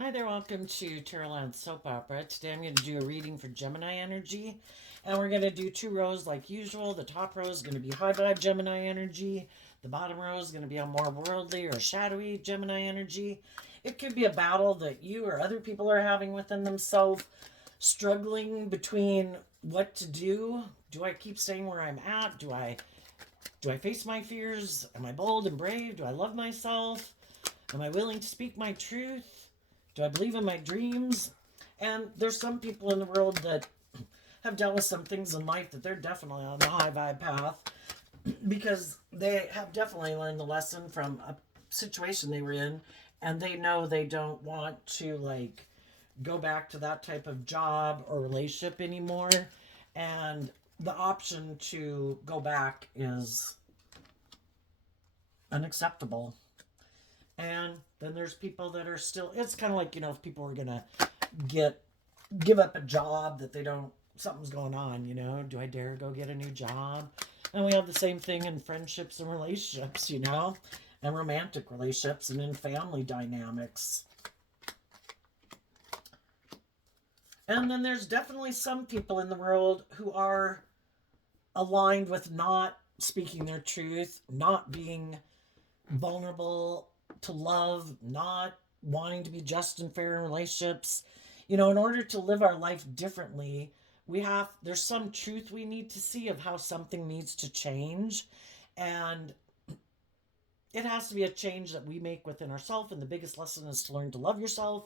Hi there, welcome to Terraland Soap Opera. Today I'm going to do a reading for Gemini energy, and we're going to do two rows like usual. The top row is going to be high vibe Gemini energy. The bottom row is going to be a more worldly or shadowy Gemini energy. It could be a battle that you or other people are having within themselves, struggling between what to do. Do I keep staying where I'm at? Do I face my fears? Am I bold and brave? Do I love myself? Am I willing to speak my truth? Do I believe in my dreams? And there's some people in the world that have dealt with some things in life that they're definitely on the high vibe path because they have definitely learned the lesson from a situation they were in, and they know they don't want to go back to that type of job or relationship anymore. And the option to go back is unacceptable. And then there's people that are still, it's kind of like, if people are going to give up a job that they don't, something's going on, do I dare go get a new job? And we have the same thing in friendships and relationships, and romantic relationships and in family dynamics. And then there's definitely some people in the world who are aligned with not speaking their truth, not being vulnerable to love, not wanting to be just and fair in relationships. In order to live our life differently, there's some truth we need to see of how something needs to change. And it has to be a change that we make within ourselves. And the biggest lesson is to learn to love yourself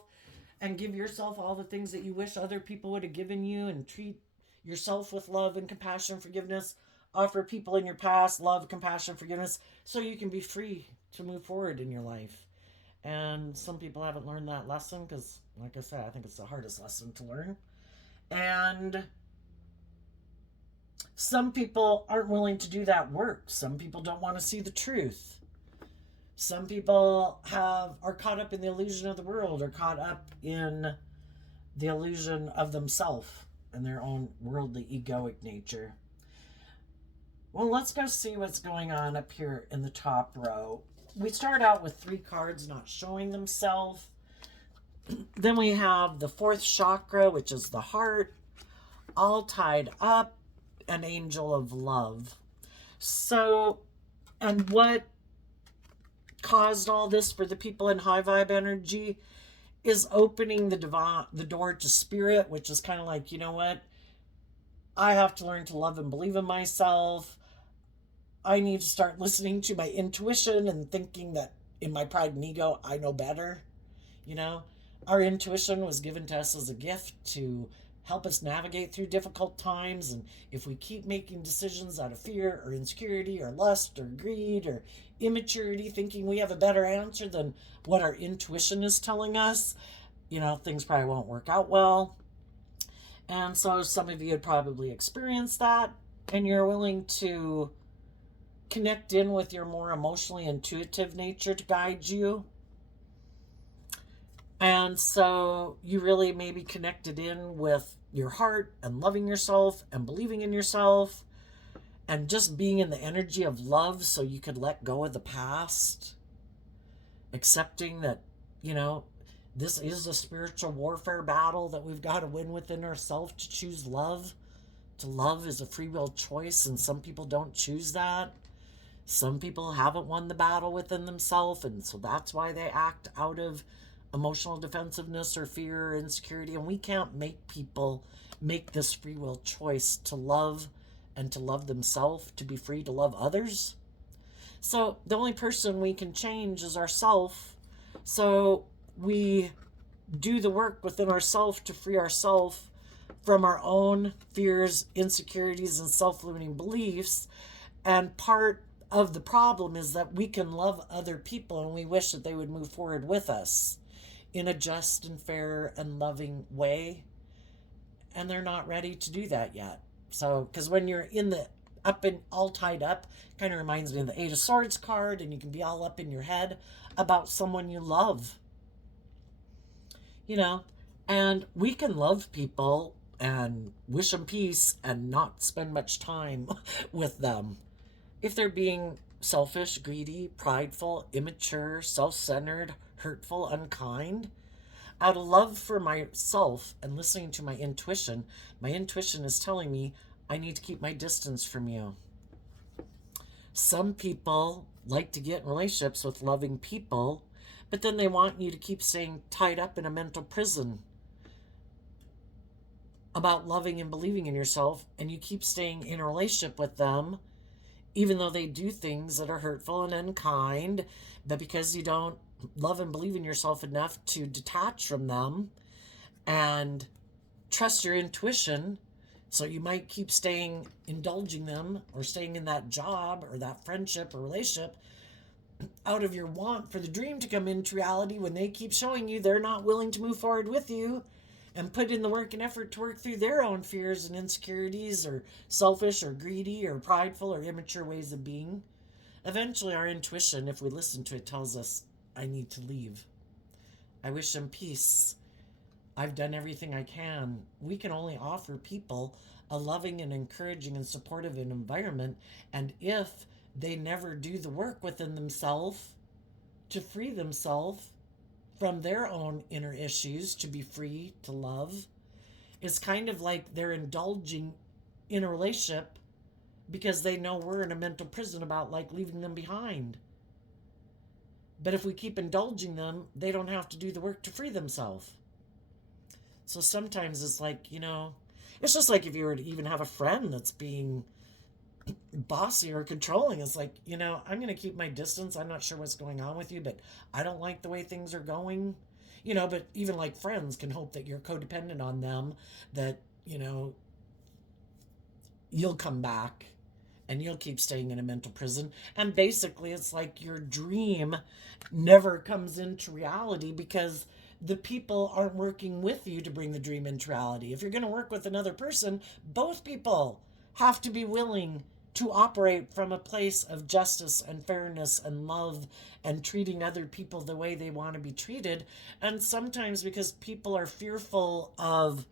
and give yourself all the things that you wish other people would have given you, and treat yourself with love and compassion, forgiveness. Offer people in your past love, compassion, forgiveness, so you can be free to move forward in your life. And some people haven't learned that lesson because, like I said, I think it's the hardest lesson to learn. And some people aren't willing to do that work. Some people don't want to see the truth. Some people are caught up in the illusion of the world, or caught up in the illusion of themselves and their own worldly egoic nature. Well, let's go see what's going on up here in the top row. We start out with 3 cards not showing themselves. Then we have the 4th chakra, which is the heart, all tied up, an angel of love. So, and what caused all this for the people in high vibe energy is opening the door to spirit, which is kind of like, you know what? I have to learn to love and believe in myself. I need to start listening to my intuition and thinking that in my pride and ego, I know better. Our intuition was given to us as a gift to help us navigate through difficult times. And if we keep making decisions out of fear or insecurity or lust or greed or immaturity, thinking we have a better answer than what our intuition is telling us, things probably won't work out well. And so some of you had probably experienced that, and you're willing to connect in with your more emotionally intuitive nature to guide you. And so you really maybe connected in with your heart and loving yourself and believing in yourself and just being in the energy of love, so you could let go of the past, accepting that, this is a spiritual warfare battle that we've got to win within ourselves to choose love. To love is a free will choice, and some people don't choose that. Some people haven't won the battle within themselves, and so that's why they act out of emotional defensiveness or fear or insecurity. And we can't make people make this free will choice to love and to love themselves, to be free to love others. So the only person we can change is ourself. So we do the work within ourselves to free ourselves from our own fears, insecurities, and self-limiting beliefs. And part of the problem is that we can love other people and we wish that they would move forward with us in a just and fair and loving way, and they're not ready to do that yet. So because when you're in the up and all tied up, kind of reminds me of the 8 of Swords card, and you can be all up in your head about someone you love, and we can love people and wish them peace and not spend much time with them if they're being selfish, greedy, prideful, immature, self-centered, hurtful, unkind. Out of love for myself and listening to my intuition is telling me I need to keep my distance from you. Some people like to get in relationships with loving people, but then they want you to keep staying tied up in a mental prison about loving and believing in yourself, and you keep staying in a relationship with them even though they do things that are hurtful and unkind, but because you don't love and believe in yourself enough to detach from them and trust your intuition, so you might keep staying, indulging them, or staying in that job or that friendship or relationship out of your want for the dream to come into reality when they keep showing you they're not willing to move forward with you and put in the work and effort to work through their own fears and insecurities or selfish or greedy or prideful or immature ways of being. Eventually, our intuition, if we listen to it, tells us, I need to leave. I wish them peace. I've done everything I can. We can only offer people a loving and encouraging and supportive environment. And if they never do the work within themselves to free themselves from their own inner issues to be free to love, it's kind of like they're indulging in a relationship because they know we're in a mental prison about like leaving them behind. But if we keep indulging them, they don't have to do the work to free themselves. So sometimes it's like, it's just like if you were to even have a friend that's being bossy or controlling. It's like, I'm going to keep my distance. I'm not sure what's going on with you, but I don't like the way things are going. But even like friends can hope that you're codependent on them, that, you'll come back and you'll keep staying in a mental prison. And basically, it's like your dream never comes into reality because the people aren't working with you to bring the dream into reality. If you're going to work with another person, both people have to be willing to operate from a place of justice and fairness and love and treating other people the way they want to be treated. And sometimes because people are fearful of,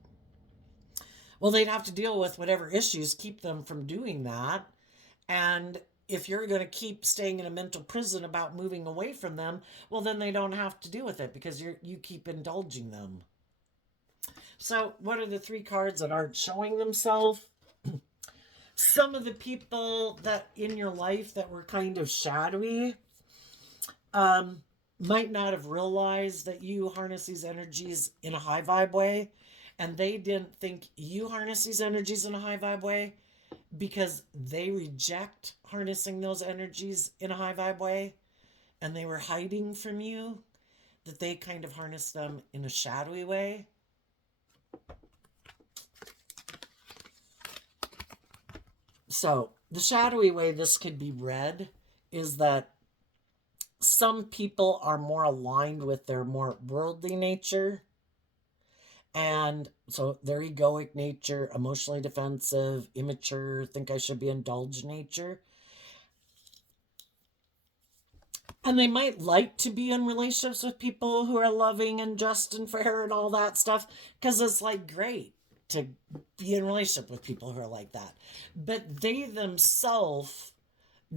well, they'd have to deal with whatever issues keep them from doing that. And if you're going to keep staying in a mental prison about moving away from them, well, then they don't have to deal with it because you keep indulging them. So, what are the three cards that aren't showing themselves? Some of the people that in your life that were kind of shadowy might not have realized that you harness these energies in a high vibe way, and they didn't think you harness these energies in a high vibe way because they reject harnessing those energies in a high vibe way, and they were hiding from you, that they kind of harness them in a shadowy way. So, the shadowy way this could be read is that some people are more aligned with their more worldly nature. And so their egoic nature, emotionally defensive, immature, think I should be indulged nature. And they might like to be in relationships with people who are loving and just and fair and all that stuff because it's like great to be in a relationship with people who are like that. But they themselves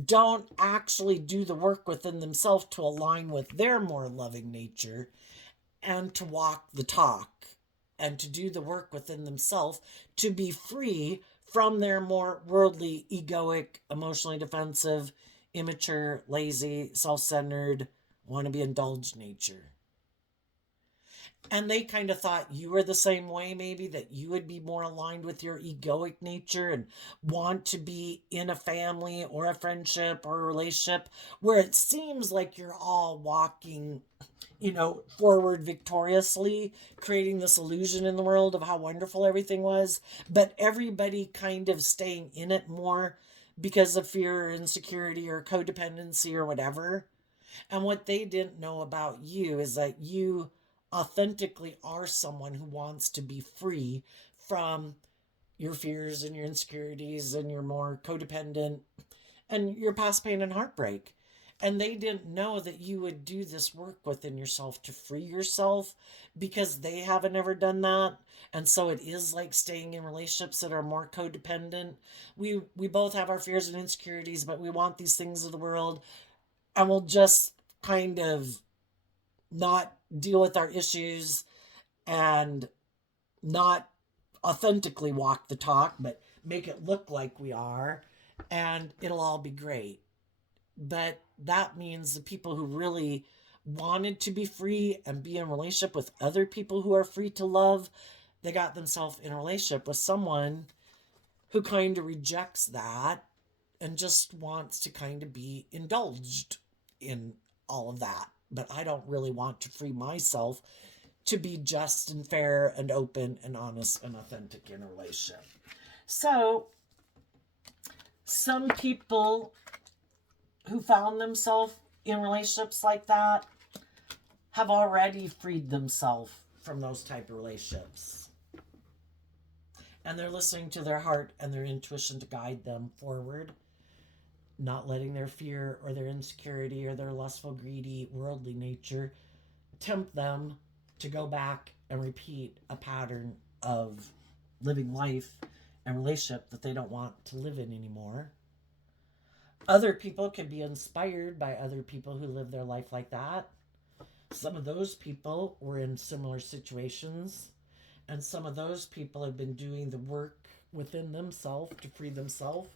don't actually do the work within themselves to align with their more loving nature and to walk the talk and to do the work within themselves to be free from their more worldly, egoic, emotionally defensive, immature, lazy, self-centered, want to be indulged nature. And they kind of thought you were the same way, maybe, that you would be more aligned with your egoic nature and want to be in a family or a friendship or a relationship where it seems like you're all walking, forward victoriously, creating this illusion in the world of how wonderful everything was, but everybody kind of staying in it more because of fear or insecurity or codependency or whatever. And what they didn't know about you is that you authentically are someone who wants to be free from your fears and your insecurities and your more codependent and your past pain and heartbreak. And they didn't know that you would do this work within yourself to free yourself because they haven't ever done that. And so it is like staying in relationships that are more codependent. We both have our fears and insecurities, but we want these things of the world, and we'll just kind of not deal with our issues and not authentically walk the talk, but make it look like we are, and it'll all be great. But that means the people who really wanted to be free and be in a relationship with other people who are free to love, they got themselves in a relationship with someone who kind of rejects that and just wants to kind of be indulged in all of that. But I don't really want to free myself to be just and fair and open and honest and authentic in a relationship. So, some people who found themselves in relationships like that have already freed themselves from those type of relationships. And they're listening to their heart and their intuition to guide them forward, not letting their fear or their insecurity or their lustful, greedy, worldly nature tempt them to go back and repeat a pattern of living life and relationship that they don't want to live in anymore. Other people can be inspired by other people who live their life like that. Some of those people were in similar situations, and some of those people have been doing the work within themselves to free themselves,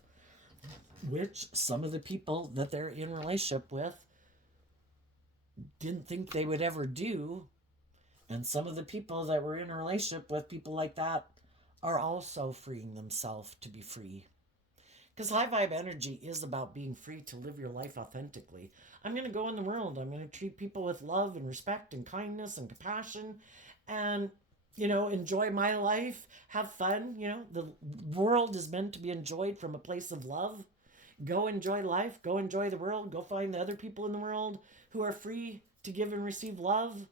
which some of the people that they're in relationship with didn't think they would ever do. And some of the people that were in a relationship with people like that are also freeing themselves to be free. Because high vibe energy is about being free to live your life authentically. I'm going to go in the world. I'm going to treat people with love and respect and kindness and compassion and, enjoy my life, have fun. The world is meant to be enjoyed from a place of love. Go enjoy life. Go enjoy the world. Go find the other people in the world who are free to give and receive love,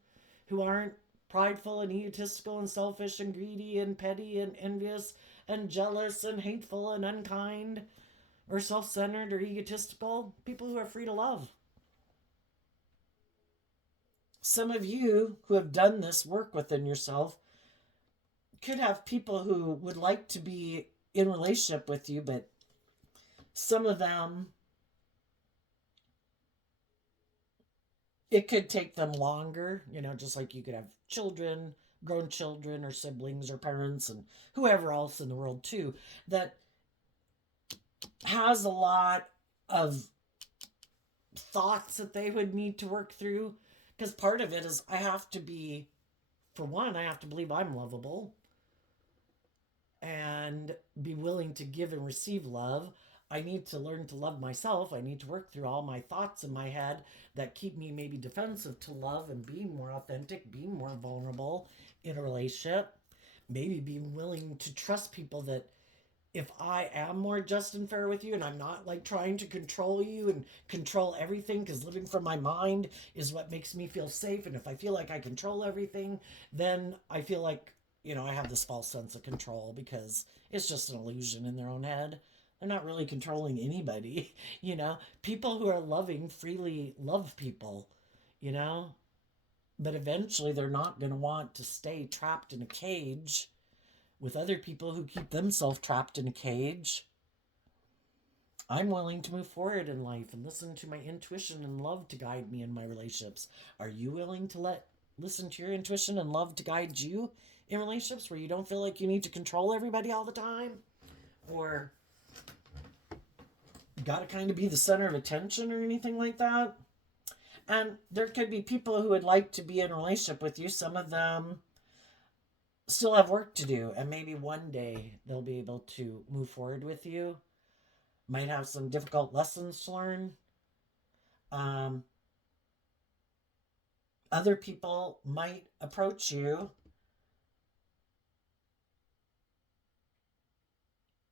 who aren't prideful and egotistical and selfish and greedy and petty and envious and jealous and hateful and unkind or self-centered or egotistical. People who are free to love. Some of you who have done this work within yourself could have people who would like to be in relationship with you, but some of them, it could take them longer, just like you could have children, grown children or siblings or parents and whoever else in the world too, that has a lot of thoughts that they would need to work through. Because part of it is I have to believe I'm lovable and be willing to give and receive love. I need to learn to love myself. I need to work through all my thoughts in my head that keep me maybe defensive to love and being more authentic, being more vulnerable in a relationship. Maybe being willing to trust people that if I am more just and fair with you and I'm not like trying to control you and control everything, because living from my mind is what makes me feel safe. And if I feel like I control everything, then I feel like, I have this false sense of control because it's just an illusion in their own head. They're not really controlling anybody, People who are loving freely love people, But eventually they're not going to want to stay trapped in a cage with other people who keep themselves trapped in a cage. I'm willing to move forward in life and listen to my intuition and love to guide me in my relationships. Are you willing to listen to your intuition and love to guide you in relationships where you don't feel like you need to control everybody all the time? Or got to kind of be the center of attention or anything like that? And there could be people who would like to be in a relationship with you. Some of them still have work to do, and maybe one day they'll be able to move forward with you. Might have some difficult lessons to learn. Other people might approach you.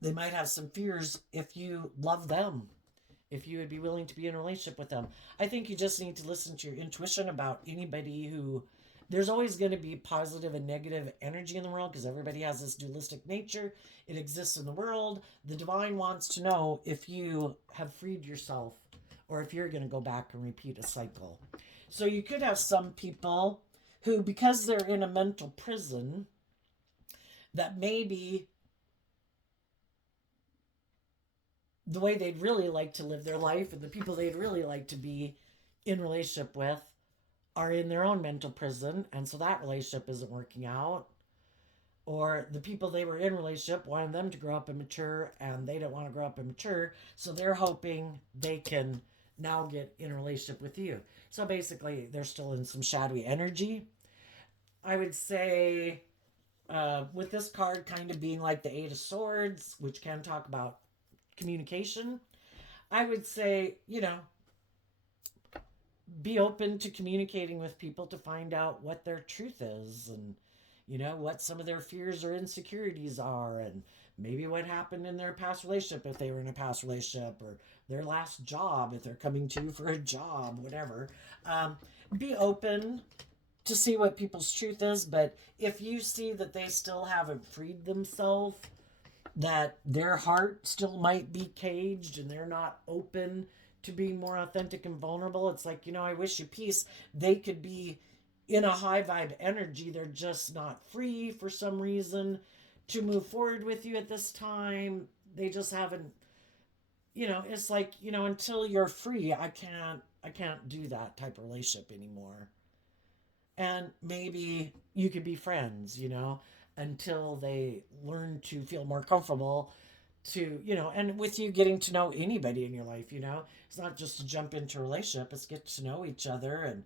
They might have some fears if you love them, if you would be willing to be in a relationship with them. I think you just need to listen to your intuition about anybody who... There's always going to be positive and negative energy in the world because everybody has this dualistic nature. It exists in the world. The divine wants to know if you have freed yourself or if you're going to go back and repeat a cycle. So you could have some people who, because they're in a mental prison, that maybe the way they'd really like to live their life and the people they'd really like to be in relationship with are in their own mental prison, and so that relationship isn't working out. Or the people they were in relationship wanted them to grow up and mature, and they don't want to grow up and mature, so they're hoping they can now get in a relationship with you. So basically, they're still in some shadowy energy. I would say, with this card kind of being like the Eight of Swords, which can talk about communication, I would say, be open to communicating with people to find out what their truth is, and what some of their fears or insecurities are, and maybe what happened in their past relationship if they were in a past relationship, or their last job if they're coming to you for a job, whatever. Be open to see what people's truth is, but if you see that they still haven't freed themselves, that their heart still might be caged and they're not open to being more authentic and vulnerable, it's like, I wish you peace. They could be in a high vibe energy. They're just not free for some reason to move forward with you at this time. They just haven't, it's like, until you're free, I can't do that type of relationship anymore. And maybe you could be friends, until they learn to feel more comfortable to, and with you getting to know anybody in your life, it's not just to jump into a relationship, it's get to know each other. And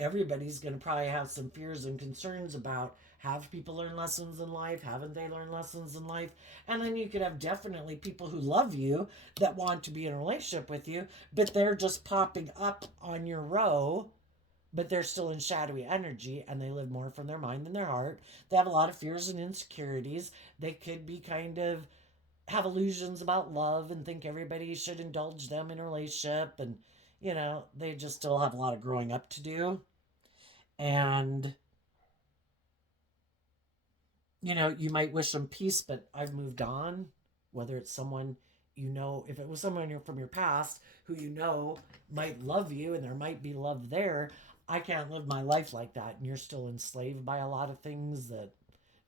everybody's going to probably have some fears and concerns about, have people learned lessons in life, haven't they learned lessons in life? And then you could have definitely people who love you that want to be in a relationship with you, but they're just popping up on your row, but they're still in shadowy energy, and they live more from their mind than their heart. They have a lot of fears and insecurities. They could be kind of have illusions about love and think everybody should indulge them in a relationship, and they just still have a lot of growing up to do. And you might wish them peace, but I've moved on. Whether it's someone, if it was someone from your past who might love you, and there might be love there, I can't live my life like that, and you're still enslaved by a lot of things that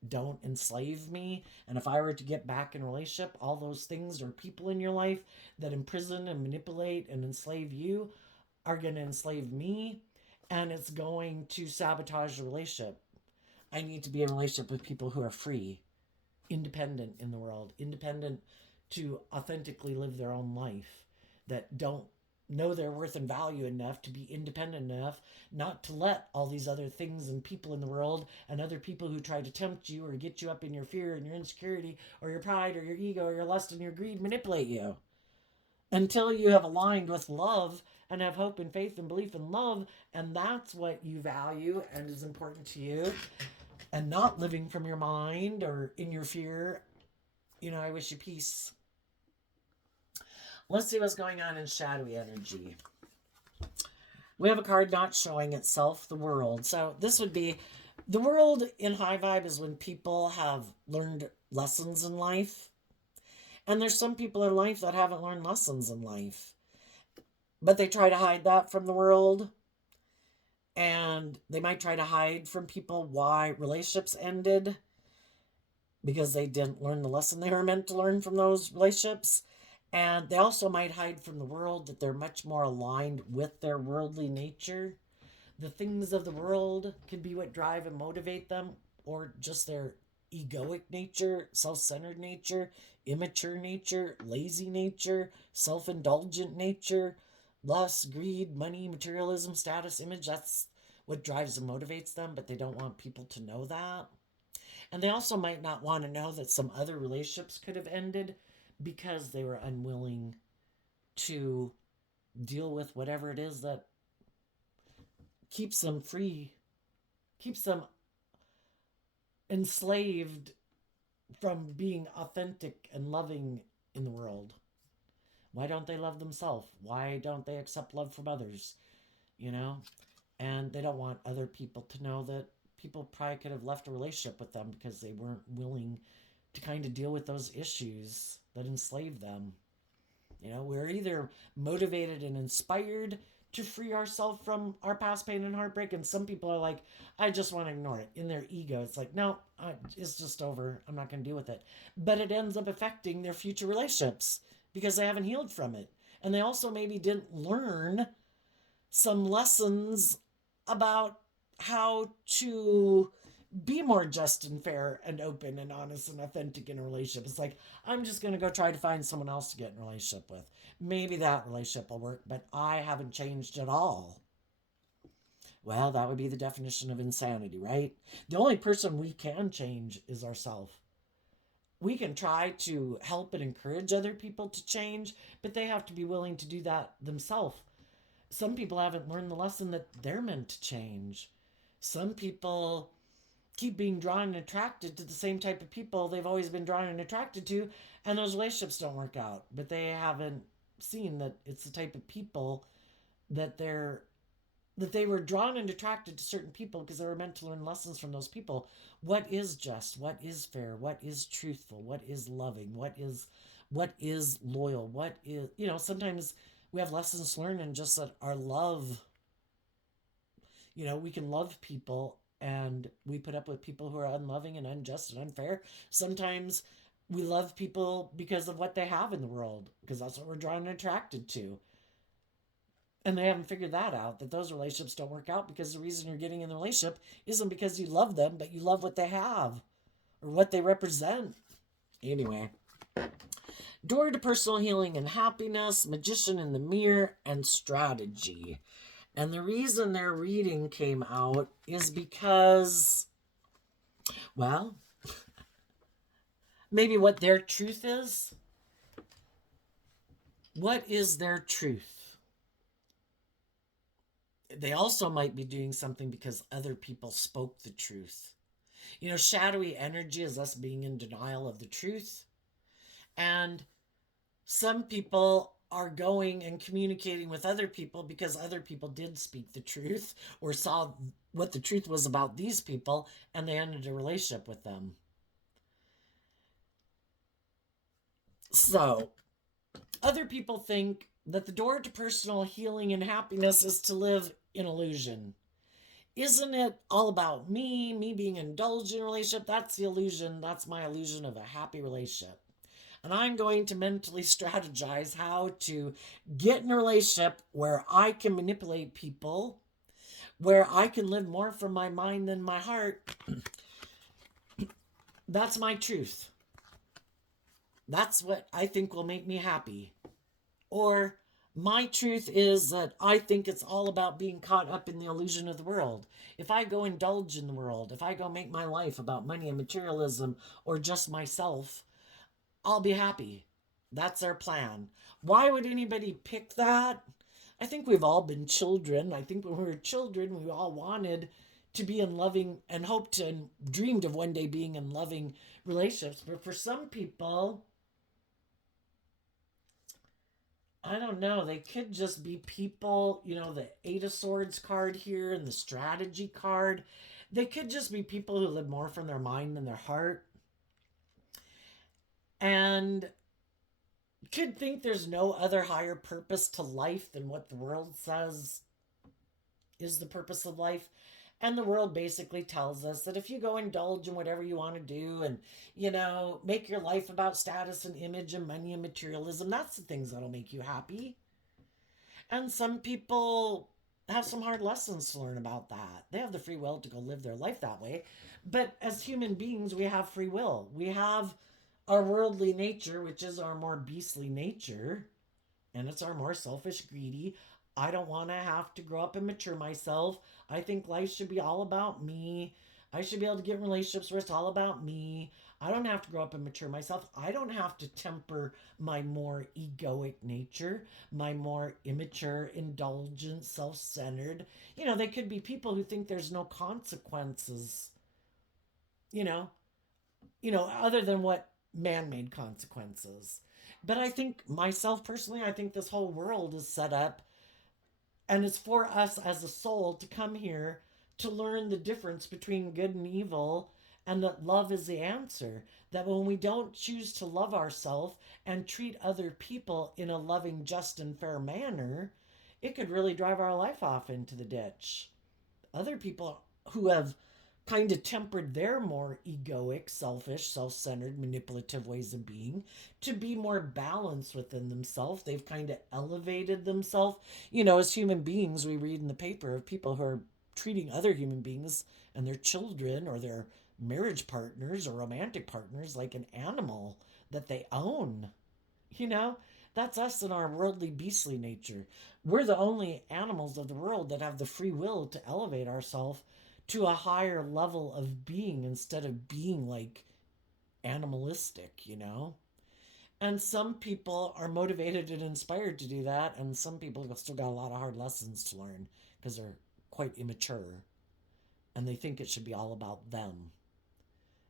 don't enslave me. And if I were to get back in a relationship, all those things or people in your life that imprison and manipulate and enslave you are going to enslave me, and it's going to sabotage the relationship. I need to be in a relationship with people who are free, independent in the world, independent to authentically live their own life, that don't know their worth and value enough to be independent enough not to let all these other things and people in the world and other people who try to tempt you or get you up in your fear and your insecurity or your pride or your ego or your lust and your greed manipulate you. Until you have aligned with love and have hope and faith and belief in love, and that's what you value and is important to you, and not living from your mind or in your fear, I wish you peace. Let's see what's going on in shadowy energy. We have a card not showing itself, the world. So this would be, the world in high vibe is when people have learned lessons in life. And there's some people in life that haven't learned lessons in life, but they try to hide that from the world. And they might try to hide from people why relationships ended, because they didn't learn the lesson they were meant to learn from those relationships. And they also might hide from the world that they're much more aligned with their worldly nature. The things of the world can be what drive and motivate them, or just their egoic nature, self-centered nature, immature nature, lazy nature, self-indulgent nature, lust, greed, money, materialism, status, image. That's what drives and motivates them, but they don't want people to know that. And they also might not want to know that some other relationships could have ended because they were unwilling to deal with whatever it is that keeps them free, keeps them enslaved from being authentic and loving in the world. Why don't they love themselves? Why don't they accept love from others? And they don't want other people to know that people probably could have left a relationship with them because they weren't willing to kind of deal with those issues that enslave them. We're either motivated and inspired to free ourselves from our past pain and heartbreak, and some people are like, I just want to ignore it. In their ego, it's like, no, it's just over. I'm not going to deal with it. But it ends up affecting their future relationships because they haven't healed from it. And they also maybe didn't learn some lessons about how to be more just and fair and open and honest and authentic in a relationship. It's like, I'm just going to go try to find someone else to get in a relationship with. Maybe that relationship will work, but I haven't changed at all. Well, that would be the definition of insanity, right? The only person we can change is ourselves. We can try to help and encourage other people to change, but they have to be willing to do that themselves. Some people haven't learned the lesson that they're meant to change. Some people keep being drawn and attracted to the same type of people they've always been drawn and attracted to, and those relationships don't work out. But they haven't seen that it's the type of people that they were drawn and attracted to certain people because they were meant to learn lessons from those people. What is just? What is fair? What is truthful? What is loving? What is loyal? What is, sometimes we have lessons to learn and just that our love, we can love people and we put up with people who are unloving and unjust and unfair. Sometimes we love people because of what they have in the world, because that's what we're drawn and attracted to. And they haven't figured that out, that those relationships don't work out because the reason you're getting in the relationship isn't because you love them, but you love what they have or what they represent. Anyway, door to personal healing and happiness, magician in the mirror, and strategy. And the reason their reading came out is because, well, maybe what their truth is. What is their truth? They also might be doing something because other people spoke the truth. Shadowy energy is us being in denial of the truth. And some people are going and communicating with other people because other people did speak the truth or saw what the truth was about these people, and they ended a relationship with them. So, other people think that the door to personal healing and happiness is to live in illusion. Isn't it all about me being indulged in a relationship? That's the illusion. That's my illusion of a happy relationship. And I'm going to mentally strategize how to get in a relationship where I can manipulate people, where I can live more from my mind than my heart. That's my truth. That's what I think will make me happy. Or my truth is that I think it's all about being caught up in the illusion of the world. If I go indulge in the world, if I go make my life about money and materialism or just myself, I'll be happy. That's their plan. Why would anybody pick that? I think we've all been children. I think when we were children, we all wanted to be in loving and hoped and dreamed of one day being in loving relationships. But for some people, I don't know. They could just be people, the Eight of Swords card here and the strategy card. They could just be people who live more from their mind than their heart. And could think there's no other higher purpose to life than what the world says is the purpose of life. And the world basically tells us that if you go indulge in whatever you want to do and, make your life about status and image and money and materialism, that's the things that'll make you happy. And some people have some hard lessons to learn about that. They have the free will to go live their life that way. But as human beings, we have free will. We have our worldly nature, which is our more beastly nature. And it's our more selfish, greedy. I don't want to have to grow up and mature myself. I think life should be all about me. I should be able to get in relationships where it's all about me. I don't have to grow up and mature myself. I don't have to temper my more egoic nature, my more immature, indulgent, self-centered. They could be people who think there's no consequences, you know, other than what man-made consequences. But I think myself personally, I think this whole world is set up and it's for us as a soul to come here to learn the difference between good and evil, and that love is the answer. That when we don't choose to love ourselves and treat other people in a loving, just, and fair manner, it could really drive our life off into the ditch. Other people who have kind of tempered their more egoic, selfish, self-centered, manipulative ways of being to be more balanced within themselves. They've kind of elevated themselves. As human beings, we read in the paper of people who are treating other human beings and their children or their marriage partners or romantic partners like an animal that they own. You know, that's us in our worldly, beastly nature. We're the only animals of the world that have the free will to elevate ourselves to a higher level of being instead of being like animalistic, you know? And some people are motivated and inspired to do that, and some people have still got a lot of hard lessons to learn because they're quite immature and they think it should be all about them.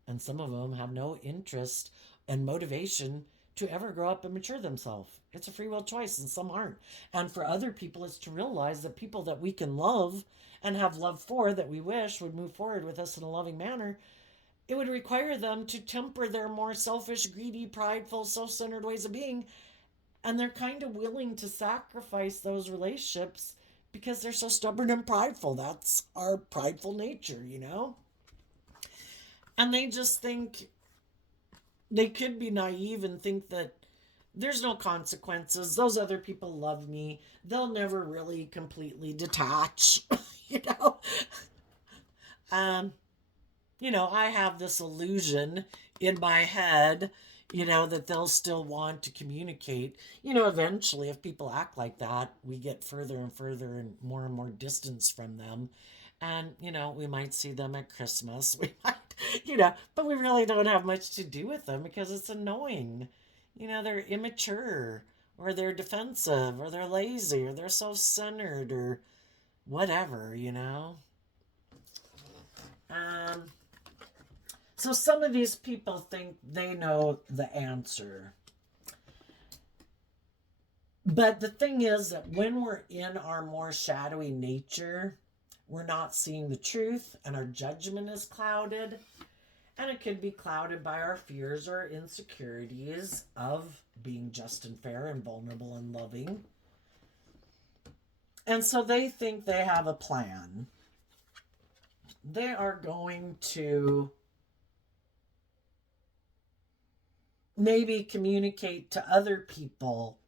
And some of them have no interest and motivation to ever grow up and mature themselves. It's a free will choice, and some aren't. And for other people, it's to realize that people that we can love and have love for, that we wish would move forward with us in a loving manner, it would require them to temper their more selfish, greedy, prideful, self centered ways of being. And they're kind of willing to sacrifice those relationships because they're so stubborn and prideful. That's our prideful nature, you know? And they just think they could be naive and think that there's no consequences. Those other people love me. They'll never really completely detach, you know? Um, I have this illusion in my head, that they'll still want to communicate. Eventually, if people act like that, we get further and further and more distance from them. And, we might see them at Christmas. We might, but we really don't have much to do with them because it's annoying. They're immature or they're defensive or they're lazy or they're self-centered or whatever. Um, so some of these people think they know the answer. But the thing is that when we're in our more shadowy nature, we're not seeing the truth and our judgment is clouded. And it could be clouded by our fears or insecurities of being just and fair and vulnerable and loving. And so they think they have a plan. They are going to maybe communicate to other people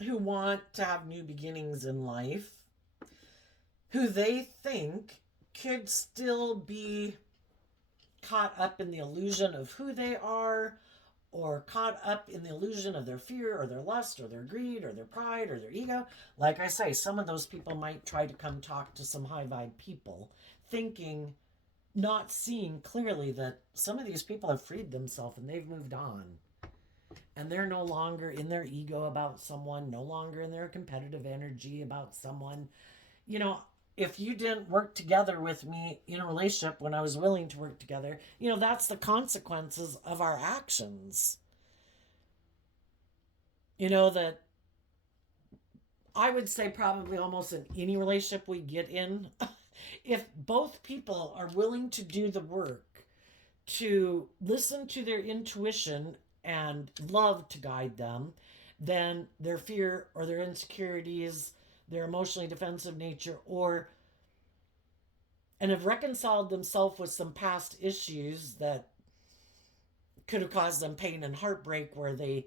who want to have new beginnings in life, who they think could still be caught up in the illusion of who they are, or caught up in the illusion of their fear or their lust or their greed or their pride or their ego. Like I say, some of those people might try to come talk to some high vibe people, thinking, not seeing clearly that some of these people have freed themselves and they've moved on. And they're no longer in their ego about someone, no longer in their competitive energy about someone. If you didn't work together with me in a relationship when I was willing to work together, that's the consequences of our actions. That I would say probably almost in any relationship we get in, if both people are willing to do the work, to listen to their intuition and love to guide them, then their fear or their insecurities, their emotionally defensive nature, and have reconciled themselves with some past issues that could have caused them pain and heartbreak, where they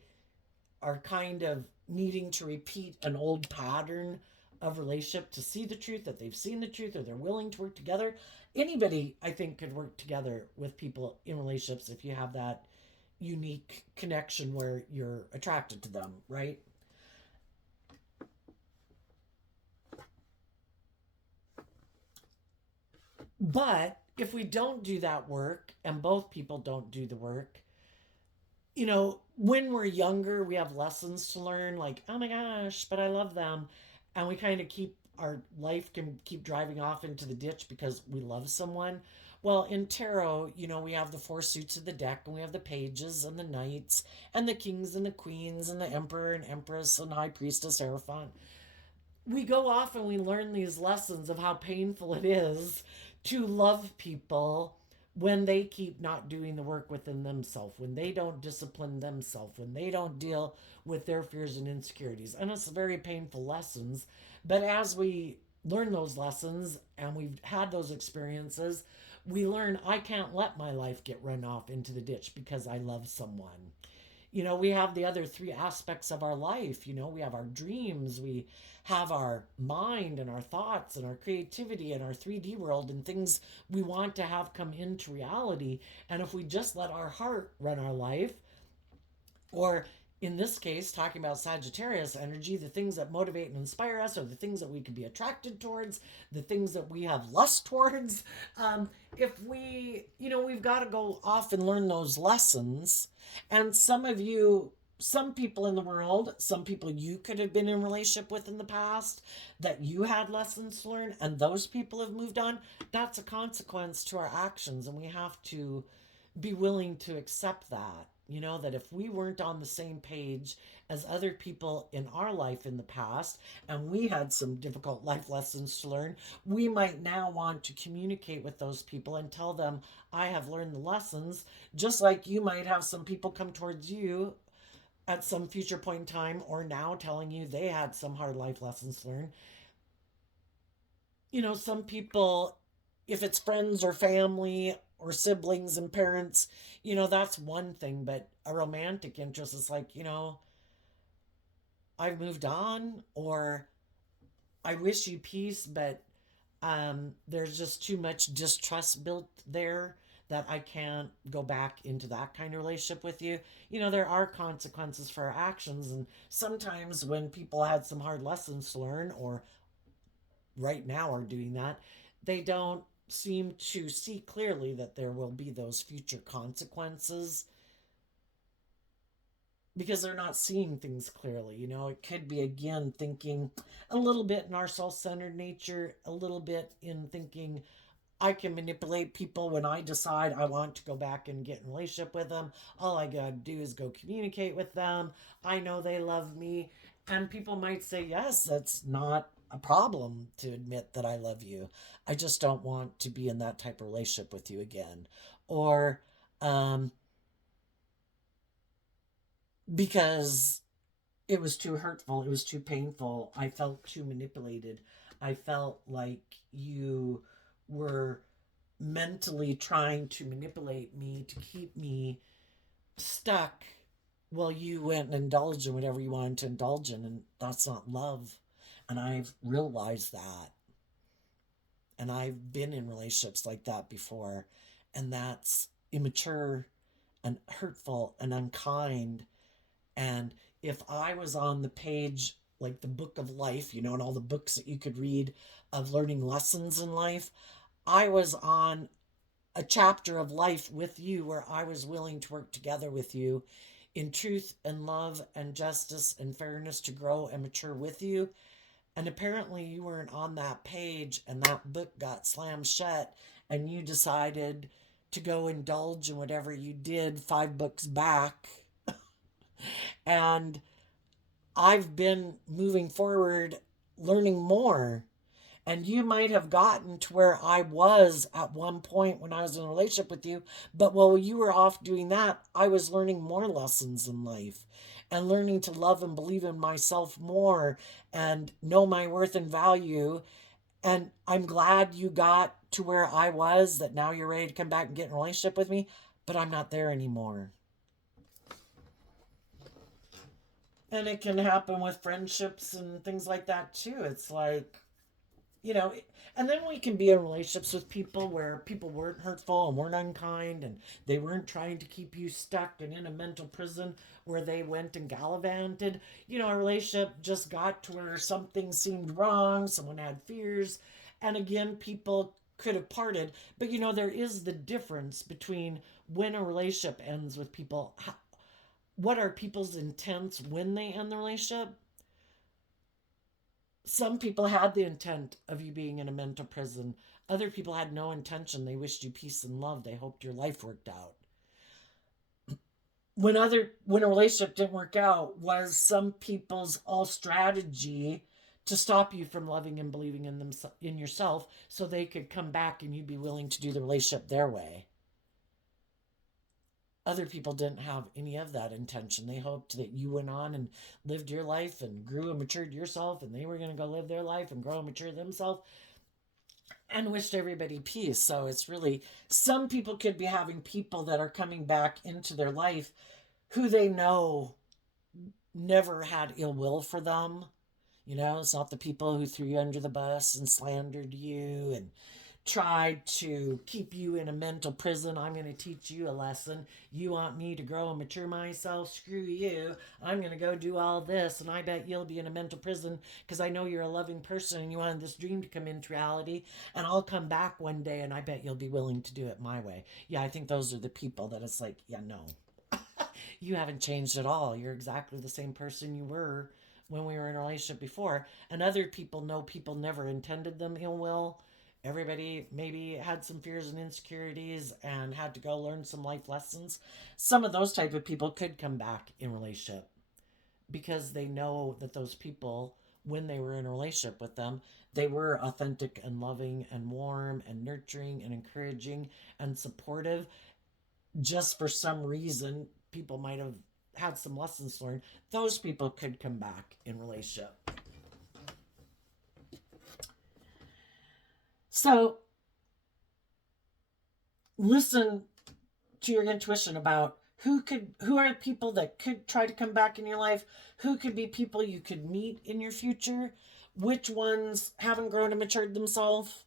are kind of needing to repeat an old pattern of relationship to see the truth, that they've seen the truth, or they're willing to work together. Anybody, I think, could work together with people in relationships if you have that unique connection where you're attracted to them, right? But if we don't do that work and both people don't do the work, when we're younger, we have lessons to learn, like, oh my gosh, but I love them. And we kind of our life can keep driving off into the ditch because we love someone. Well, in tarot, we have the four suits of the deck, and we have the pages and the knights and the kings and the queens and the emperor and empress and high priestess, hierophant. We go off and we learn these lessons of how painful it is to love people when they keep not doing the work within themselves, when they don't discipline themselves, when they don't deal with their fears and insecurities. And it's very painful lessons. But as we learn those lessons and we've had those experiences, we learn I can't let my life get run off into the ditch because I love someone. We have the other three aspects of our life. We have our dreams, we have our mind and our thoughts and our creativity and our 3D world and things we want to have come into reality. And if we just let our heart run our life, or in this case, talking about Sagittarius energy, the things that motivate and inspire us are the things that we can be attracted towards, the things that we have lust towards. If we've got to go off and learn those lessons. And some people in the world, some people you could have been in relationship with in the past that you had lessons to learn, and those people have moved on. That's a consequence to our actions, and we have to be willing to accept that. That if we weren't on the same page as other people in our life in the past, and we had some difficult life lessons to learn, we might now want to communicate with those people and tell them, I have learned the lessons, just like you might have some people come towards you at some future point in time or now telling you they had some hard life lessons to learn. Some people, if it's friends or family or siblings and parents, that's one thing. But a romantic interest is like, I've moved on, or I wish you peace, but there's just too much distrust built there that I can't go back into that kind of relationship with you. There are consequences for our actions. And sometimes when people had some hard lessons to learn, or right now are doing that, they don't seem to see clearly that there will be those future consequences because they're not seeing things clearly. It could be, again, thinking a little bit in our self-centered nature, a little bit in thinking I can manipulate people when I decide I want to go back and get in a relationship with them. All I gotta do is go communicate with them. I know they love me. And people might say, yes, that's not a problem to admit that I love you. I just don't want to be in that type of relationship with you again. Or because it was too hurtful, it was too painful, I felt too manipulated. I felt like you were mentally trying to manipulate me to keep me stuck while you went and indulged in whatever you wanted to indulge in. And that's not love. And I've realized that. And I've been in relationships like that before. And that's immature and hurtful and unkind. And if I was on the page, like the book of life, and all the books that you could read of learning lessons in life, I was on a chapter of life with you where I was willing to work together with you in truth and love and justice and fairness to grow and mature with you. And apparently you weren't on that page, and that book got slammed shut, and you decided to go indulge in whatever you did 5 books back. And I've been moving forward, learning more. And you might have gotten to where I was at one point when I was in a relationship with you, but while you were off doing that, I was learning more lessons in life and learning to love and believe in myself more and know my worth and value. And I'm glad you got to where I was, that now you're ready to come back and get in a relationship with me, but I'm not there anymore. And it can happen with friendships and things like that too. It's like, and then we can be in relationships with people where people weren't hurtful and weren't unkind, and they weren't trying to keep you stuck and in a mental prison where they went and gallivanted. A relationship just got to where something seemed wrong, someone had fears, and again, people could have parted. But there is the difference between when a relationship ends with people. What are people's intents when they end the relationship? Some people had the intent of you being in a mental prison. Other people had no intention. They wished you peace and love. They hoped your life worked out. When a relationship didn't work out, was some people's all strategy to stop you from loving and believing in yourself, so they could come back and you'd be willing to do the relationship their way. Other people didn't have any of that intention. They hoped that you went on and lived your life and grew and matured yourself, and they were going to go live their life and grow and mature themselves, and wished everybody peace. So it's really, some people could be having people that are coming back into their life who they know never had ill will for them. You know, it's not the people who threw you under the bus and slandered you and tried to keep you in a mental prison. I'm going to teach you a lesson. You want me to grow and mature myself? Screw you. I'm going to go do all this, and I bet you'll be in a mental prison because I know you're a loving person and you wanted this dream to come into reality. And I'll come back one day, and I bet you'll be willing to do it my way. Yeah, I think those are the people that it's like, yeah, no, you haven't changed at all. You're exactly the same person you were when we were in a relationship before. And other people know people never intended them ill will. Everybody maybe had some fears and insecurities and had to go learn some life lessons. Some of those type of people could come back in relationship because they know that those people, when they were in a relationship with them, they were authentic and loving and warm and nurturing and encouraging and supportive. Just for some reason, people might have had some lessons learned. Those people could come back in relationship. So listen to your intuition about who are people that could try to come back in your life, who could be people you could meet in your future, which ones haven't grown and matured themselves.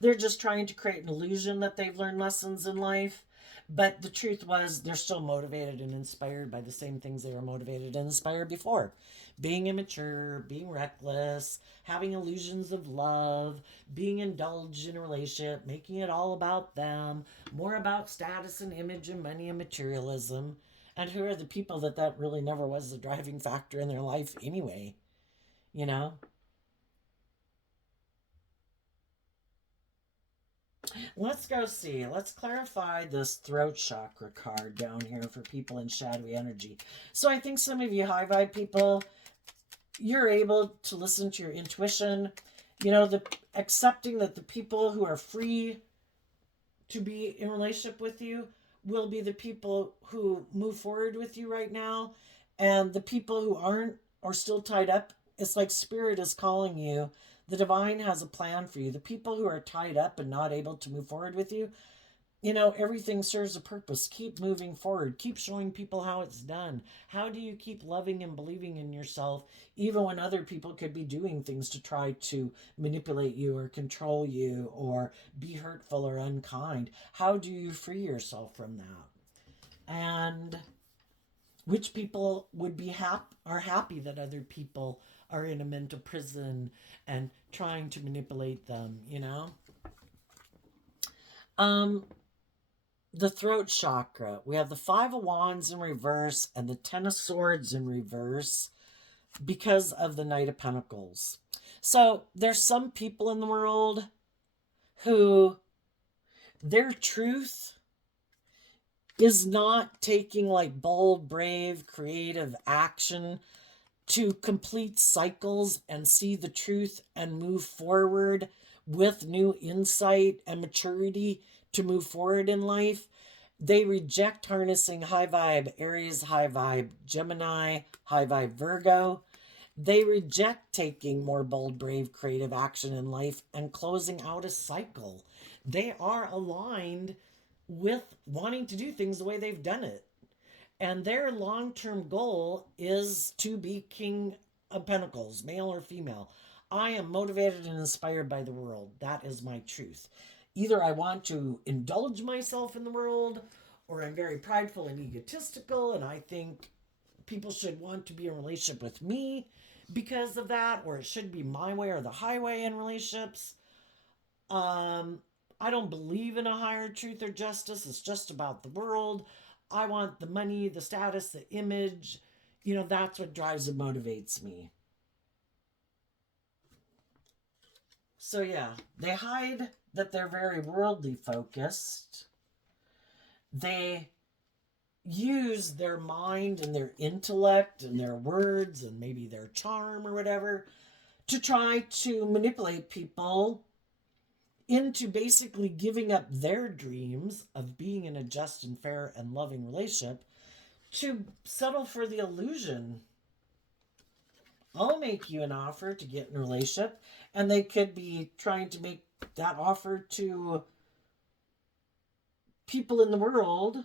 They're just trying to create an illusion that they've learned lessons in life. But the truth was, they're still motivated and inspired by the same things they were motivated and inspired before. Being immature, being reckless, having illusions of love, being indulged in a relationship, making it all about them, more about status and image and money and materialism. And who are the people that really never was the driving factor in their life anyway? You know? Let's go see. Let's clarify this throat chakra card down here for people in shadowy energy. So I think some of you high vibe people, you're able to listen to your intuition. You know, the accepting that the people who are free to be in relationship with you will be the people who move forward with you right now. And the people who aren't or still tied up, it's like spirit is calling you. The divine has a plan for you. The people who are tied up and not able to move forward with you, you know, everything serves a purpose. Keep moving forward. Keep showing people how it's done. How do you keep loving and believing in yourself, even when other people could be doing things to try to manipulate you or control you or be hurtful or unkind? How do you free yourself from that? And which people would be are happy that other people are in a mental prison and trying to manipulate them, you know? Um, the throat chakra. We have the Five of Wands in reverse and the Ten of Swords in reverse because of the Knight of Pentacles. So there's some people in the world who their truth is not taking like bold, brave, creative action to complete cycles and see the truth and move forward with new insight and maturity to move forward in life. They reject harnessing high vibe Aries, high vibe Gemini, high vibe Virgo. They reject taking more bold, brave, creative action in life and closing out a cycle. They are aligned with wanting to do things the way they've done it. And their long term goal is to be King of Pentacles, male or female. I am motivated and inspired by the world. That is my truth. Either I want to indulge myself in the world, or I'm very prideful and egotistical, and I think people should want to be in a relationship with me because of that, or it should be my way or the highway in relationships. I don't believe in a higher truth or justice. It's just about the world. I want the money, the status, the image. You know, that's what drives and motivates me. So, yeah, they hide that they're very worldly focused. They use their mind and their intellect and their words and maybe their charm or whatever to try to manipulate people into basically giving up their dreams of being in a just and fair and loving relationship to settle for the illusion. I'll make you an offer to get in a relationship, and they could be trying to make that offer to people in the world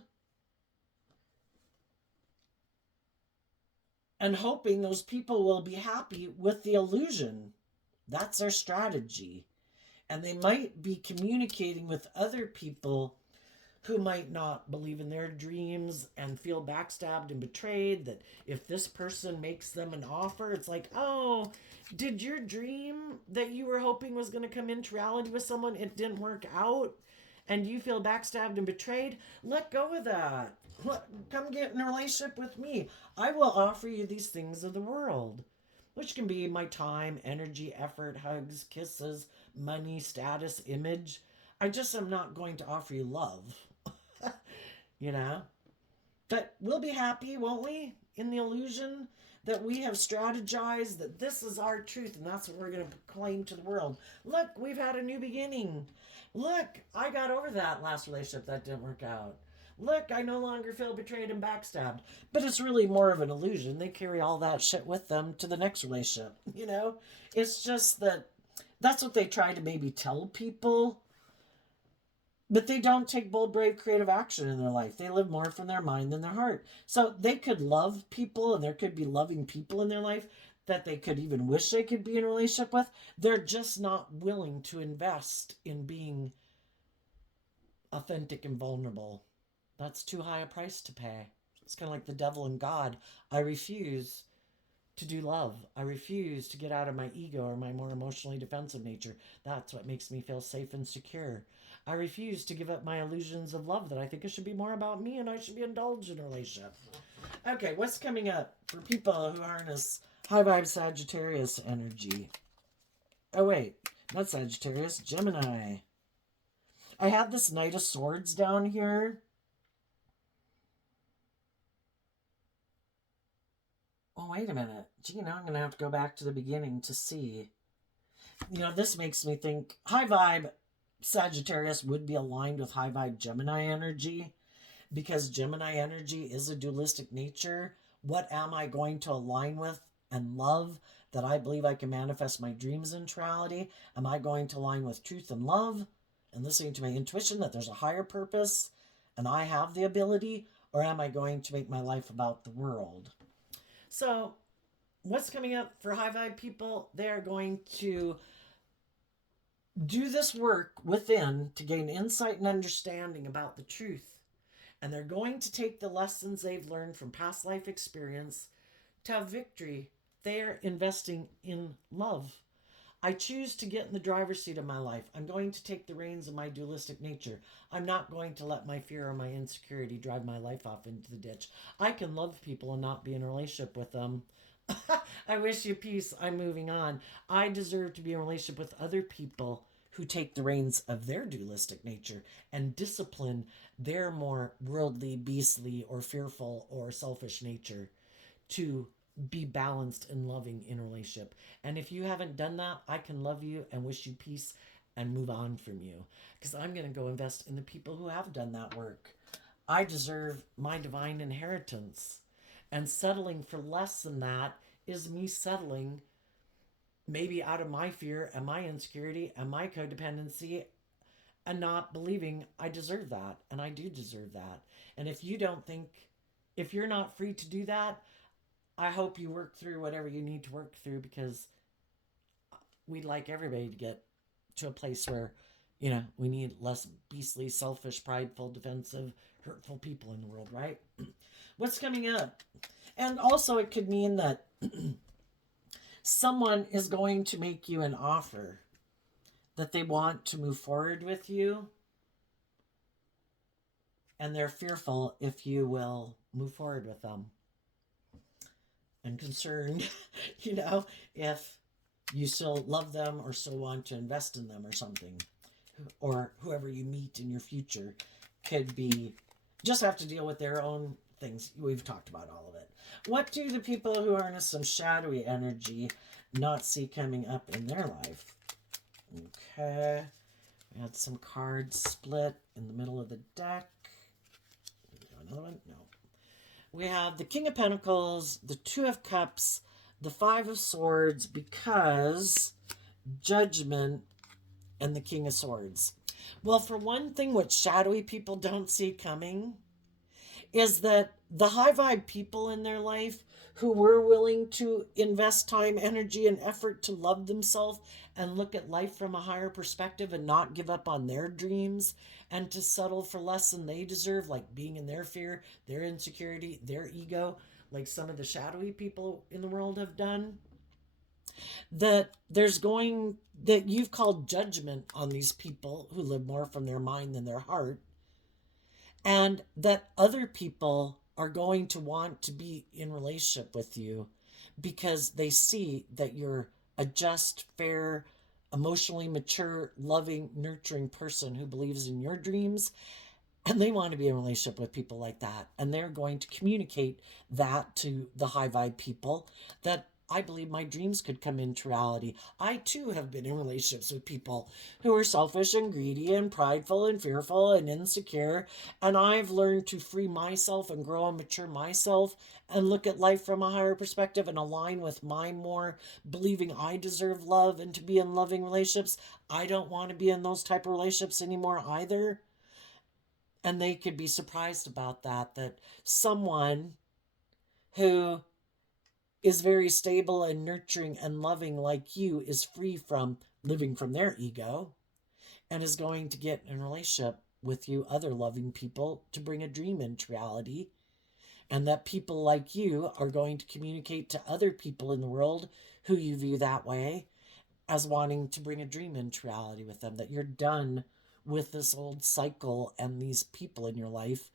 and hoping those people will be happy with the illusion. That's their strategy. And they might be communicating with other people who might not believe in their dreams and feel backstabbed and betrayed. That if this person makes them an offer, it's like, oh, did your dream that you were hoping was going to come into reality with someone, it didn't work out, and you feel backstabbed and betrayed? Let go of that. Come get in a relationship with me. I will offer you these things of the world, which can be my time, energy, effort, hugs, kisses, money, status, image. I just am not going to offer you love. you know? But we'll be happy, won't we? In the illusion that we have strategized that this is our truth and that's what we're going to proclaim to the world. Look, we've had a new beginning. Look, I got over that last relationship that didn't work out. Look, I no longer feel betrayed and backstabbed. But it's really more of an illusion. They carry all that shit with them to the next relationship. It's just that that's what they try to maybe tell people. But they don't take bold, brave, creative action in their life. They live more from their mind than their heart. So they could love people, and there could be loving people in their life that they could even wish they could be in a relationship with. They're just not willing to invest in being authentic and vulnerable. That's too high a price to pay. It's kind of like the devil and God. I refuse to do love. I refuse to get out of my ego or my more emotionally defensive nature. That's what makes me feel safe and secure. I refuse to give up my illusions of love that I think it should be more about me and I should be indulged in a relationship. Okay, what's coming up for people who harness high vibe Sagittarius energy? Oh wait, not Sagittarius, Gemini. I have this Knight of Swords down here. Oh, wait a minute. Gee, now I'm going to have to go back to the beginning to see. This makes me think high vibe Sagittarius would be aligned with high vibe Gemini energy, because Gemini energy is a dualistic nature. What am I going to align with and love that I believe I can manifest my dreams into reality? Am I going to align with truth and love and listening to my intuition that there's a higher purpose and I have the ability? Or am I going to make my life about the world? So what's coming up for high vibe people? They're going to do this work within to gain insight and understanding about the truth. And they're going to take the lessons they've learned from past life experience to have victory. They're investing in love. I choose to get in the driver's seat of my life. I'm going to take the reins of my dualistic nature. I'm not going to let my fear or my insecurity drive my life off into the ditch. I can love people and not be in a relationship with them. I wish you peace. I'm moving on. I deserve to be in a relationship with other people who take the reins of their dualistic nature and discipline their more worldly, beastly, or fearful or selfish nature to be balanced and loving in a relationship. And if you haven't done that, I can love you and wish you peace and move on from you, because I'm going to go invest in the people who have done that work. I deserve my divine inheritance. And settling for less than that is me settling maybe out of my fear and my insecurity and my codependency and not believing I deserve that. And I do deserve that. And if you're not free to do that, I hope you work through whatever you need to work through, because we'd like everybody to get to a place where, we need less beastly, selfish, prideful, defensive, hurtful people in the world, right? What's coming up? And also it could mean that someone is going to make you an offer that they want to move forward with you, and they're fearful if you will move forward with them, and concerned, if you still love them or still want to invest in them or something. Or whoever you meet in your future could be, just have to deal with their own things. We've talked about all of it. What do the people who harness some shadowy energy not see coming up in their life? Okay. We had some cards split in the middle of the deck. Another one? No. We have the King of Pentacles, the Two of Cups, the Five of Swords, because Judgment, and the King of Swords. Well, for one thing, what shadowy people don't see coming is that the high vibe people in their life who were willing to invest time, energy, and effort to love themselves and look at life from a higher perspective and not give up on their dreams and to settle for less than they deserve, like being in their fear, their insecurity, their ego, like some of the shadowy people in the world have done. That you've called judgment on these people who live more from their mind than their heart, and that other people are going to want to be in relationship with you because they see that you're a just, fair, emotionally mature, loving, nurturing person who believes in your dreams, and they want to be in a relationship with people like that, and they're going to communicate that to the high vibe people, that I believe my dreams could come into reality. I too have been in relationships with people who are selfish and greedy and prideful and fearful and insecure, and I've learned to free myself and grow and mature myself and look at life from a higher perspective and align with my more believing I deserve love and to be in loving relationships. I don't want to be in those type of relationships anymore either. And they could be surprised about that someone who is very stable and nurturing and loving like you is free from living from their ego and is going to get in a relationship with you, other loving people, to bring a dream into reality. And that people like you are going to communicate to other people in the world who you view that way as wanting to bring a dream into reality with them, that you're done with this old cycle and these people in your life.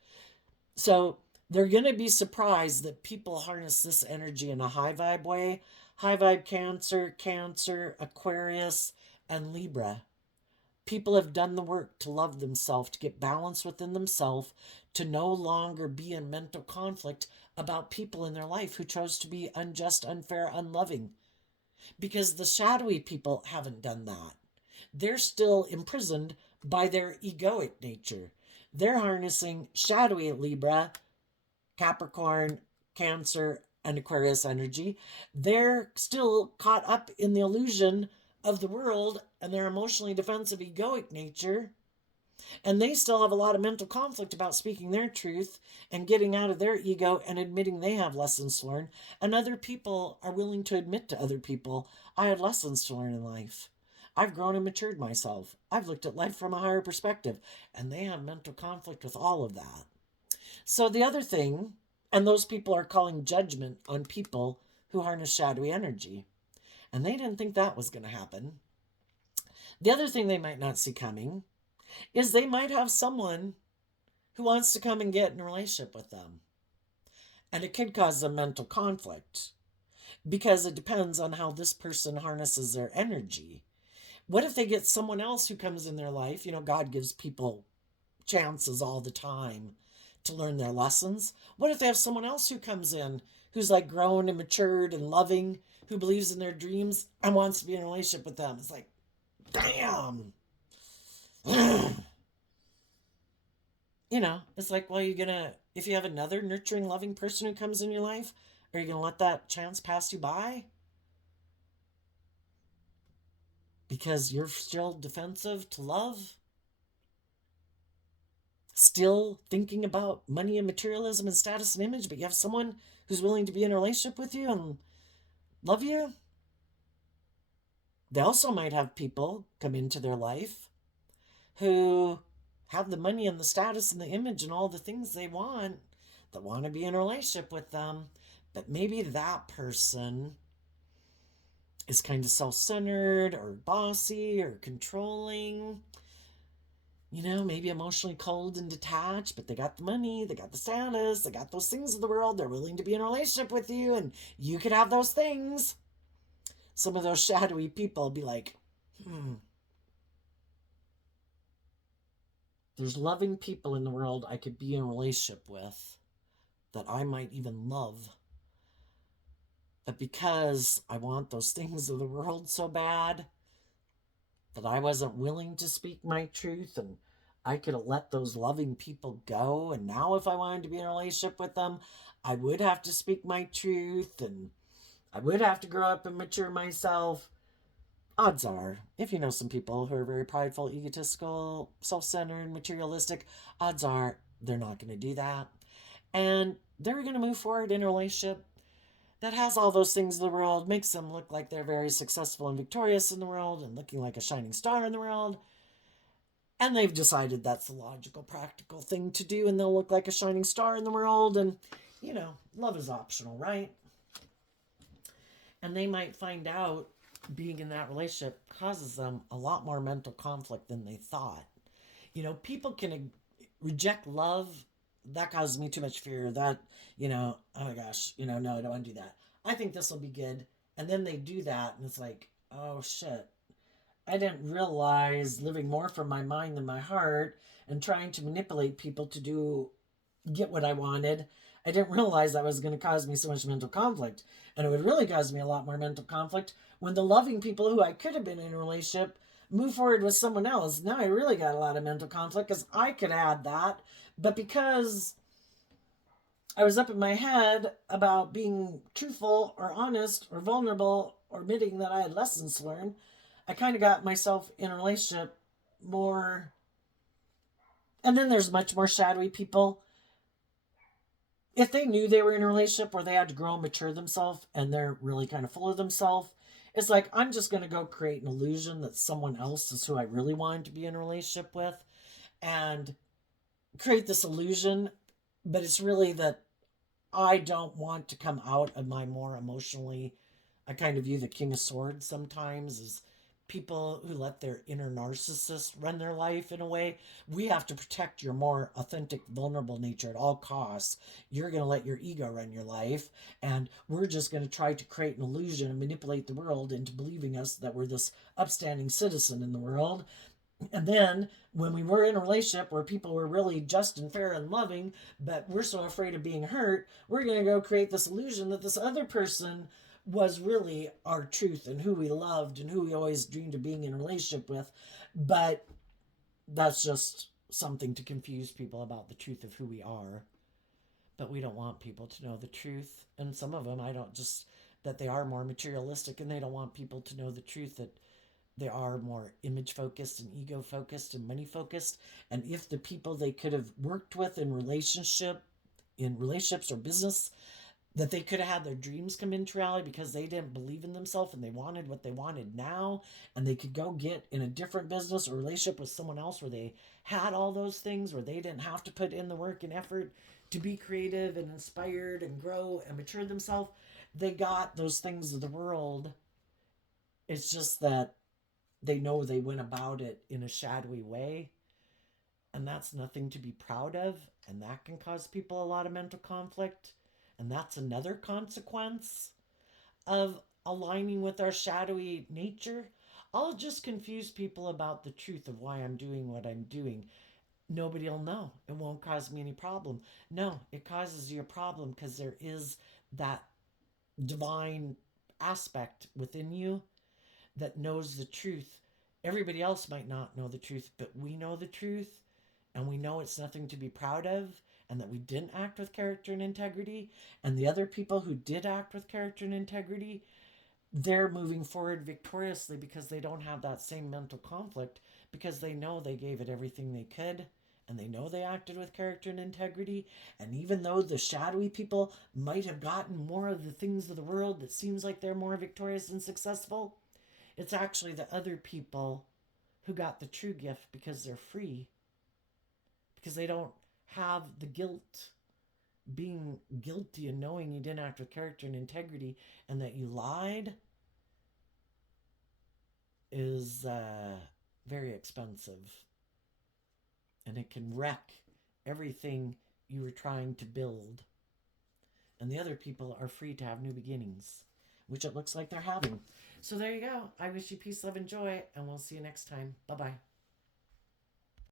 So they're going to be surprised that people harness this energy in a high vibe way. High vibe Cancer, Aquarius, and Libra. People have done the work to love themselves, to get balance within themselves, to no longer be in mental conflict about people in their life who chose to be unjust, unfair, unloving. Because the shadowy people haven't done that. They're still imprisoned by their egoic nature. They're harnessing shadowy Libra, Capricorn, Cancer, and Aquarius energy. They're still caught up in the illusion of the world and their emotionally defensive egoic nature. And they still have a lot of mental conflict about speaking their truth and getting out of their ego and admitting they have lessons to learn. And other people are willing to admit to other people, I had lessons to learn in life. I've grown and matured myself. I've looked at life from a higher perspective. And they have mental conflict with all of that. So the other thing, and those people are calling judgment on people who harness shadowy energy. And they didn't think that was going to happen. The other thing they might not see coming is they might have someone who wants to come and get in a relationship with them. And it could cause them mental conflict because it depends on how this person harnesses their energy. What if they get someone else who comes in their life? You know, God gives people chances all the time to learn their lessons. What if they have someone else who comes in who's like grown and matured and loving, who believes in their dreams and wants to be in a relationship with them? It's like, damn. You know, it's like, well, if you have another nurturing, loving person who comes in your life, are you going to let that chance pass you by? Because you're still defensive to love? Still thinking about money and materialism and status and image, but you have someone who's willing to be in a relationship with you and love you? They also might have people come into their life who have the money and the status and the image and all the things they want, that want to be in a relationship with them. But maybe that person is kind of self-centered or bossy or controlling. You know, maybe emotionally cold and detached, but they got the money, they got the status, they got those things of the world. They're willing to be in a relationship with you, and you could have those things. Some of those shadowy people be like, there's loving people in the world I could be in a relationship with, that I might even love. But because I want those things of the world so bad, that I wasn't willing to speak my truth, and I could have let those loving people go. And now if I wanted to be in a relationship with them, I would have to speak my truth, and I would have to grow up and mature myself. Odds are, if you know some people who are very prideful, egotistical, self-centered, materialistic, odds are they're not going to do that. And they're going to move forward in a relationship that has all those things in the world, makes them look like they're very successful and victorious in the world and looking like a shining star in the world. And they've decided that's the logical, practical thing to do, and they'll look like a shining star in the world. And, love is optional, right? And they might find out being in that relationship causes them a lot more mental conflict than they thought. People can reject love. That causes me too much fear. That, oh my gosh, no, I don't want to do that. I think this will be good. And then they do that, and it's like, oh shit. I didn't realize living more from my mind than my heart and trying to manipulate people to get what I wanted. I didn't realize that was going to cause me so much mental conflict. And it would really cause me a lot more mental conflict when the loving people who I could have been in a relationship move forward with someone else. Now I really got a lot of mental conflict because I could add that. But because I was up in my head about being truthful or honest or vulnerable or admitting that I had lessons to learn, I kind of got myself in a relationship more. And then there's much more shadowy people. If they knew they were in a relationship where they had to grow and mature themselves and they're really kind of full of themselves, it's like, I'm just going to go create an illusion that someone else is who I really wanted to be in a relationship with and create this illusion. But it's really that I don't want to come out of my more emotionally, I kind of view the King of Swords sometimes as people who let their inner narcissist run their life in a way. We have to protect your more authentic, vulnerable nature at all costs. You're going to let your ego run your life, and we're just going to try to create an illusion and manipulate the world into believing us that we're this upstanding citizen in the world. And then when we were in a relationship where people were really just and fair and loving, but we're so afraid of being hurt, we're going to go create this illusion that this other person was really our truth and who we loved and who we always dreamed of being in a relationship with. But that's just something to confuse people about the truth of who we are. But we don't want people to know the truth. And some of them, I don't just, that they are more materialistic and they don't want people to know the truth that they are more image focused and ego focused and money focused. And if the people they could have worked with in relationships or business, that they could have had their dreams come into reality because they didn't believe in themselves and they wanted what they wanted now, and they could go get in a different business or relationship with someone else where they had all those things, where they didn't have to put in the work and effort to be creative and inspired and grow and mature themselves. They got those things of the world. It's just that they know they went about it in a shadowy way, and that's nothing to be proud of, and that can cause people a lot of mental conflict. And that's another consequence of aligning with our shadowy nature. I'll just confuse people about the truth of why I'm doing what I'm doing. Nobody will know. It won't cause me any problem. No, it causes you a problem because there is that divine aspect within you that knows the truth. Everybody else might not know the truth, but we know the truth, and we know it's nothing to be proud of, and that we didn't act with character and integrity. And the other people who did act with character and integrity, they're moving forward victoriously because they don't have that same mental conflict, because they know they gave it everything they could, and they know they acted with character and integrity. And even though the shadowy people might have gotten more of the things of the world that seems like they're more victorious and successful, it's actually the other people who got the true gift because they're free, because they don't have the guilt, being guilty and knowing you didn't act with character and integrity and that you lied is very expensive, and it can wreck everything you were trying to build. And the other people are free to have new beginnings, which it looks like they're having. So there you go. I wish you peace, love, and joy, and we'll see you next time. Bye-bye.